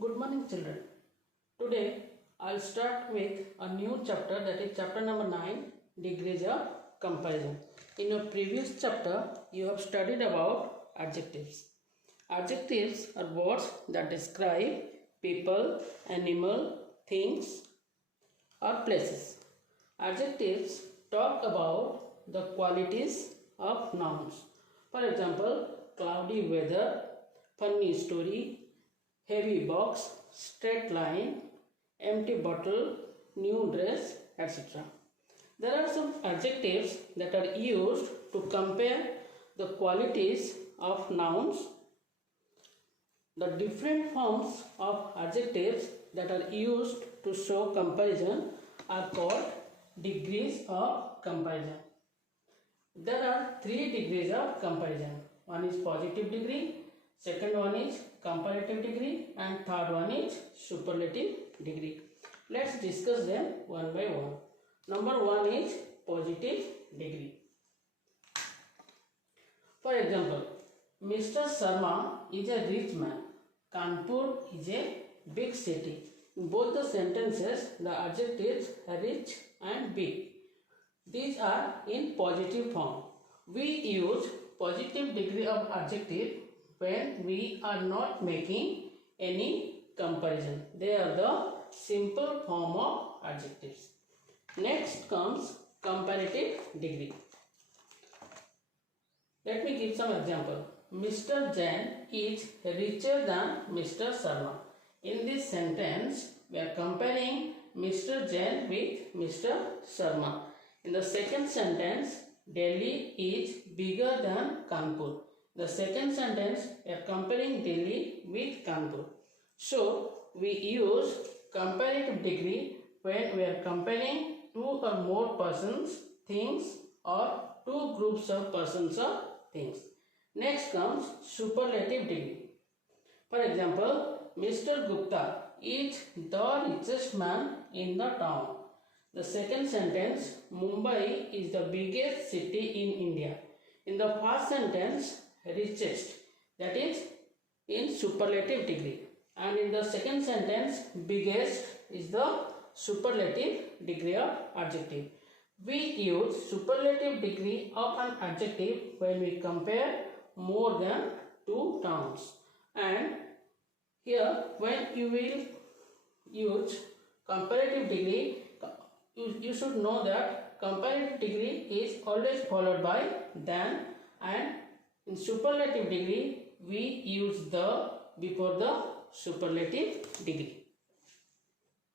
Good morning, children. Today I'll start with a new chapter, that is chapter number 9, degrees of comparison. In your previous chapter you have studied about adjectives. Adjectives are words that describe people, animal, things or places. Adjectives talk about the qualities of nouns. For example, cloudy weather, funny story, heavy box, straight line, empty bottle, new dress, etc. There are some adjectives that are used to compare the qualities of nouns. The different forms of adjectives that are used to show comparison are called degrees of comparison. There are 3 degrees of comparison. One is positive degree, second one is comparative degree, and third one is superlative degree. Let's discuss them one by one. Number 1 is positive degree. For example, Mr. Sharma is a rich man. Kanpur is a big city. In both the sentences, the adjectives are rich and big. These are in positive form. We use positive degree of adjective when we are not making any comparison. They are the simple form of adjectives. Next comes comparative degree. Let me give some example. Mr. Jain is richer than Mr. Sharma. In this sentence, we are comparing Mr. Jain with Mr. Sharma. In the second sentence, Delhi is bigger than Kanpur. The second sentence, we are comparing Delhi with Kanpur. So, we use comparative degree when we are comparing 2 or more persons, things, or 2 groups of persons or things. Next comes superlative degree. For example, Mr. Gupta is the richest man in the town. The second sentence, Mumbai is the biggest city in India. In the first sentence, richest, that is in superlative degree. And in the second sentence, biggest is the superlative degree of adjective. We use superlative degree of an adjective when we compare more than 2 nouns. And here, when you will use comparative degree, you should know that comparative degree is always followed by than, and in superlative degree we use the before the superlative degree.